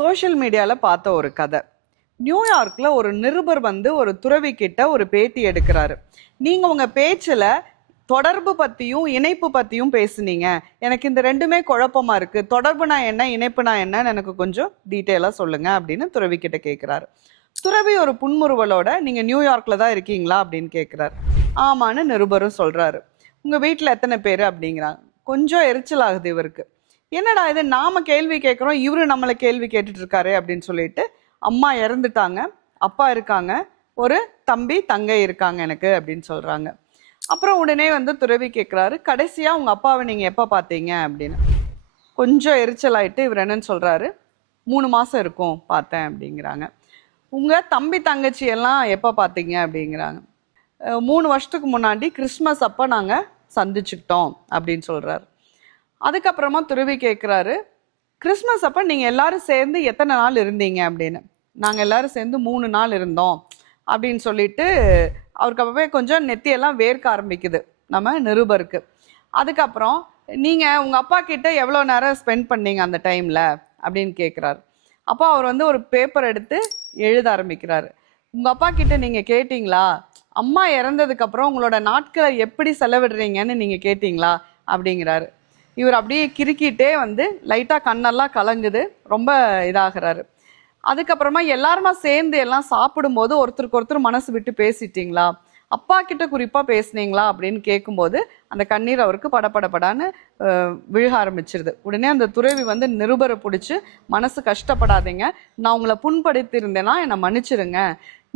Social மீடியாவில் பார்த்த ஒரு கதை. நியூயார்க்கில் ஒரு நிருபர் வந்து ஒரு துறவி கிட்ட ஒரு பேட்டி எடுக்கிறாரு. நீங்கள் உங்கள் பேச்சில் தொடர்பு பற்றியும் இணைப்பு பற்றியும் பேசுனீங்க. எனக்கு இந்த ரெண்டுமே குழப்பமாக இருக்குது. தொடர்புனா என்ன, இணைப்புனா என்னன்னு எனக்கு கொஞ்சம் டீட்டெயிலாக சொல்லுங்கள் அப்படின்னு துறவி கிட்ட கேட்குறாரு. துறவி ஒரு புன்முறுவலோட, நீங்கள் நியூயார்க்கில் தான் இருக்கீங்களா அப்படின்னு கேட்குறாரு. ஆமான்னு நிருபரும் சொல்கிறாரு. உங்கள் வீட்டில் எத்தனை பேர் அப்படிங்கிறாங்க. கொஞ்சம் எரிச்சல் ஆகுது இவருக்கு. என்னடா இது, நாம கேள்வி கேட்குறோம், இவரு நம்மளை கேள்வி கேட்டுட்டு இருக்காரு அப்படின்னு சொல்லிட்டு, அம்மா இறந்துட்டாங்க, அப்பா இருக்காங்க, ஒரு தம்பி தங்கை இருக்காங்க எனக்கு அப்படின்னு சொல்றாங்க. அப்புறம் உடனே வந்து துறவி கேட்குறாரு, கடைசியா உங்க அப்பாவை நீங்க எப்ப பார்த்தீங்க அப்படின்னு. கொஞ்சம் எரிச்சலாயிட்டு இவர் என்னன்னு சொல்றாரு, 3 மாசம் இருக்கும் பார்த்தேன் அப்படிங்கிறாங்க. உங்க தம்பி தங்கச்சி எல்லாம் எப்ப பார்த்தீங்க அப்படிங்கிறாங்க. 3 வருஷத்துக்கு முன்னாடி கிறிஸ்மஸ் அப்ப நாங்க சந்திச்சுக்கிட்டோம் அப்படின்னு சொல்றாரு. அதுக்கப்புறமா துறவி கேட்குறாரு, கிறிஸ்மஸ் அப்போ நீங்கள் எல்லாரும் சேர்ந்து எத்தனை நாள் இருந்தீங்க அப்படின்னு. நாங்கள் எல்லாரும் சேர்ந்து 3 நாள் இருந்தோம் அப்படின்னு சொல்லிட்டு அவருக்கு அப்பவே கொஞ்சம் நெத்தியெல்லாம் வேர்க்க ஆரம்பிக்குது நம்ம நிருபருக்கு. அதுக்கப்புறம் நீங்கள் உங்கள் அப்பா கிட்ட எவ்வளோ நேரம் ஸ்பெண்ட் பண்ணீங்க அந்த டைமில் அப்படின்னு கேட்குறாரு. அப்போ அவர் வந்து ஒரு பேப்பர் எடுத்து எழுத ஆரம்பிக்கிறாரு. உங்கள் அப்பா கிட்ட நீங்கள் கேட்டிங்களா, அம்மா இறந்ததுக்கப்புறம் உங்களோட நாட்களை எப்படி செலவிடுறீங்கன்னு நீங்கள் கேட்டிங்களா அப்படிங்கிறாரு. இவர் அப்படியே கிறுக்கிட்டே வந்து லைட்டாக கண்ணெல்லாம் கலங்குது, ரொம்ப இதாகிறாரு. அதுக்கப்புறமா எல்லாருமா சேர்ந்து எல்லாம் சாப்பிடும்போது ஒருத்தருக்கு ஒருத்தர் மனசு விட்டு பேசிட்டீங்களா, அப்பா கிட்ட குறிப்பாக பேசுனீங்களா அப்படின்னு கேட்கும்போது அந்த கண்ணீர் அவருக்கு படப்படப்படான்னு விழுக ஆரம்பிச்சிருது. உடனே அந்த துறவி வந்து நிருபரை பிடிச்சி, மனசு கஷ்டப்படாதீங்க, நான் உங்களை புண்படுத்தியிருந்தேன்னா என்னை மன்னிச்சிருங்க.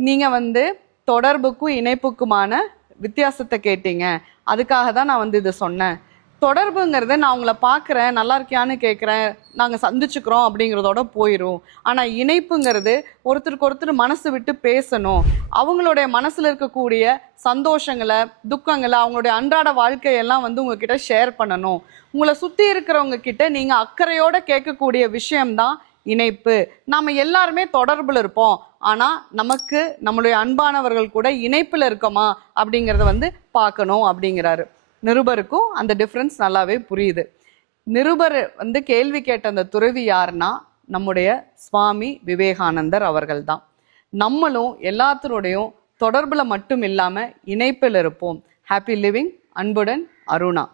நீங்கள் வந்து தொடர்புக்கும் இணைப்புக்குமான வித்தியாசத்தை கேட்டீங்க, அதுக்காக தான் நான் வந்து இதை சொன்னேன். தொடர்புங்கிறத நான் உங்களை பார்க்குறேன், நல்லா இருக்கியான்னு கேட்குறேன், நாங்கள் சந்திச்சுக்கிறோம் அப்படிங்கிறதோட போயிடும். ஆனால் இணைப்புங்கிறது ஒருத்தருக்கு ஒருத்தர் மனசு விட்டு பேசணும், அவங்களுடைய மனசில் இருக்கக்கூடிய சந்தோஷங்களை துக்கங்களை அவங்களுடைய அன்றாட வாழ்க்கையெல்லாம் வந்து உங்ககிட்ட ஷேர் பண்ணணும். உங்களை சுற்றி இருக்கிறவங்க கிட்ட நீங்கள் அக்கறையோடு கேட்கக்கூடிய விஷயம்தான் இணைப்பு. நாம் எல்லாருமே தொடர்பில் இருப்போம், ஆனால் நமக்கு நம்மளுடைய அன்பானவர்கள் கூட இணைப்பில் இருக்கோமா அப்படிங்கிறத வந்து பார்க்கணும் அப்படிங்கிறாரு. நிருபருக்கும் அந்த டிஃப்ரென்ஸ் நல்லாவே புரியுது. நிருபர் வந்து கேள்வி கேட்ட அந்த துறவி யாருன்னா நம்முடைய சுவாமி விவேகானந்தர் அவர்கள் தான். நம்மளும் எல்லாத்தினுடையும் தொடர்பில் மட்டும் இல்லாமல் இணைப்பில் இருப்போம். Happy living. அன்புடன் அருணா.